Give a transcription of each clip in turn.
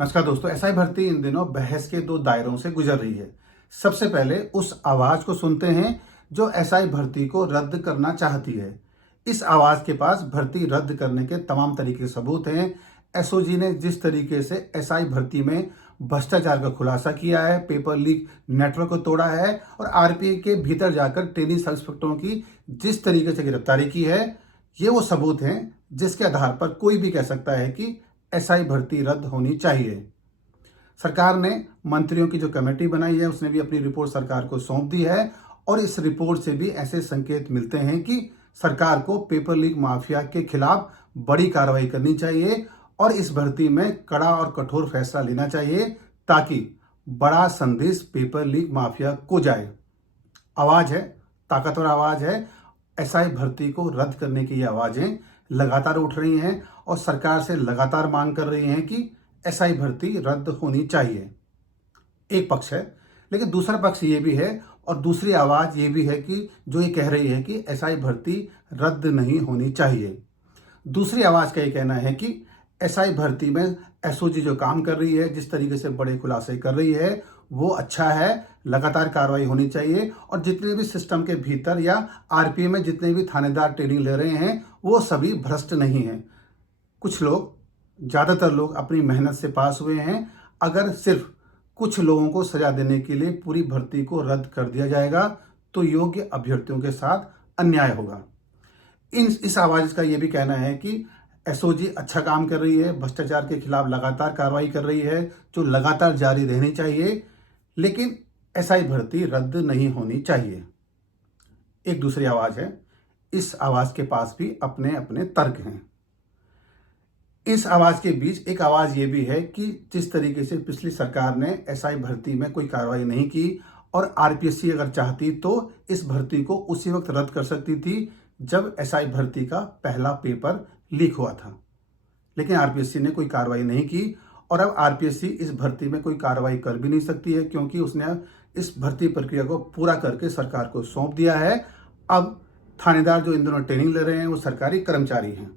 नमस्कार दोस्तों, एसआई भर्ती इन दिनों बहस के दो दायरों से गुजर रही है। सबसे पहले उस आवाज को सुनते हैं जो एसआई भर्ती को रद्द करना चाहती है। इस आवाज के पास भर्ती रद्द करने के तमाम तरीके के सबूत हैं। एसओजी ने जिस तरीके से एसआई भर्ती में भ्रष्टाचार का खुलासा किया है, पेपर लीक नेटवर्क को तोड़ा है और आरपीए के भीतर जाकर ट्रेनी सब इंस्पेक्टरों की जिस तरीके से गिरफ्तारी की है, ये वो सबूत हैं जिसके आधार पर कोई भी कह सकता है कि एसआई भर्ती रद्द होनी चाहिए। सरकार ने मंत्रियों की जो कमेटी बनाई है उसने भी अपनी रिपोर्ट सरकार को सौंप दी है और इस रिपोर्ट से भी ऐसे संकेत मिलते हैं कि सरकार को पेपर लीक माफिया के खिलाफ बड़ी कार्रवाई करनी चाहिए और इस भर्ती में कड़ा और कठोर फैसला लेना चाहिए ताकि बड़ा संदेश पेपर लीक माफिया को जाए। आवाज है, ताकतवर आवाज है। एसआई भर्ती को रद्द करने की ये आवाजें लगातार उठ रही हैं और सरकार से लगातार मांग कर रही हैं कि एसआई भर्ती रद्द होनी चाहिए। एक पक्ष है, लेकिन दूसरा पक्ष ये भी है और दूसरी आवाज ये भी है कि जो ये कह रही है कि एसआई भर्ती रद्द नहीं होनी चाहिए। दूसरी आवाज का ये कहना है कि एसआई भर्ती में एसओजी जो काम कर रही है, जिस तरीके से बड़े खुलासे कर रही है, वो अच्छा है, लगातार कार्रवाई होनी चाहिए और जितने भी सिस्टम के भीतर या आरपीए में जितने भी थानेदार ट्रेनिंग ले रहे हैं वो सभी भ्रष्ट नहीं हैं। कुछ लोग, ज़्यादातर लोग अपनी मेहनत से पास हुए हैं। अगर सिर्फ कुछ लोगों को सजा देने के लिए पूरी भर्ती को रद्द कर दिया जाएगा तो योग्य अभ्यर्थियों के साथ अन्याय होगा। इस आवाज का ये भी कहना है कि एसओजी अच्छा काम कर रही है, भ्रष्टाचार के खिलाफ लगातार कार्रवाई कर रही है जो लगातार जारी रहनी चाहिए, लेकिन एसआई भर्ती रद्द नहीं होनी चाहिए। एक दूसरी आवाज है, इस आवाज के पास भी अपने अपने तर्क हैं। इस आवाज के बीच एक आवाज ये भी है कि जिस तरीके से पिछली सरकार ने एसआई भर्ती में कोई कार्रवाई नहीं की और आरपीएससी अगर चाहती तो इस भर्ती को उसी वक्त रद्द कर सकती थी जब एसआई भर्ती का पहला पेपर लीक हुआ था, लेकिन आरपीएससी ने कोई कार्रवाई नहीं की और अब आरपीएससी इस भर्ती में कोई कार्रवाई कर भी नहीं सकती है क्योंकि उसने इस भर्ती प्रक्रिया को पूरा करके सरकार को सौंप दिया है। अब थानेदार जो इन दोनों ट्रेनिंग ले रहे हैं वो सरकारी कर्मचारी हैं।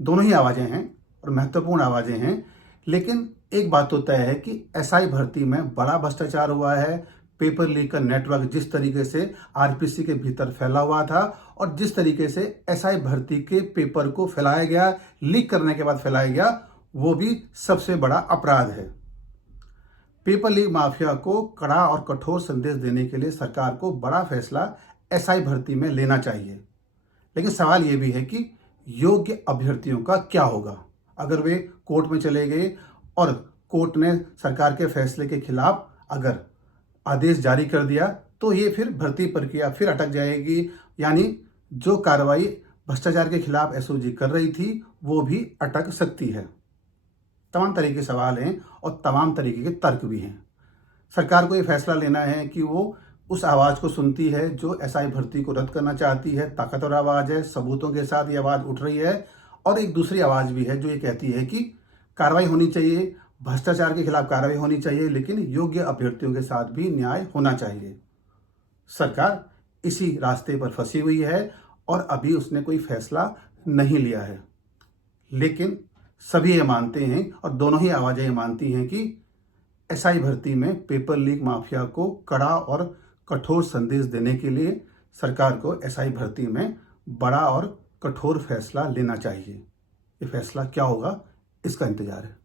दोनों ही आवाजें हैं और महत्वपूर्ण आवाजें हैं, लेकिन एक बात तो तय है कि एसआई भर्ती में बड़ा भ्रष्टाचार हुआ है। पेपर लीक का नेटवर्क जिस तरीके से आरपीएससी के भीतर फैला हुआ था और जिस तरीके से एसआई भर्ती के पेपर को फैलाया गया, लीक करने के बाद फैलाया गया, वो भी सबसे बड़ा अपराध है। पेपर लीक माफिया को कड़ा और कठोर संदेश देने के लिए सरकार को बड़ा फैसला एसआई भर्ती में लेना चाहिए, लेकिन सवाल ये भी है कि योग्य अभ्यर्थियों का क्या होगा अगर वे कोर्ट में चले गए और कोर्ट ने सरकार के फैसले के खिलाफ अगर आदेश जारी कर दिया तो ये फिर भर्ती प्रक्रिया फिर अटक जाएगी, यानी जो कार्रवाई भ्रष्टाचार के खिलाफ एसओजी कर रही थी वो भी अटक सकती है। तमाम तरीके के सवाल हैं और तमाम तरीके के तर्क भी हैं। सरकार को ये फैसला लेना है कि वो उस आवाज को सुनती है जो एसआई भर्ती को रद्द करना चाहती है। ताकतवर आवाज है, सबूतों के साथ ये आवाज उठ रही है और एक दूसरी आवाज भी है जो ये कहती है कि कार्रवाई होनी चाहिए, भ्रष्टाचार के खिलाफ कार्रवाई होनी चाहिए, लेकिन योग्य अभ्यर्थियों के साथ भी न्याय होना चाहिए। सरकार इसी रास्ते पर फंसी हुई है और अभी उसने कोई फैसला नहीं लिया है, लेकिन सभी ये मानते हैं और दोनों ही आवाजें ये मानती हैं कि एसआई भर्ती में पेपर लीक माफिया को कड़ा और कठोर संदेश देने के लिए सरकार को एसआई भर्ती में बड़ा और कठोर फैसला लेना चाहिए। ये फैसला क्या होगा, इसका इंतजार है।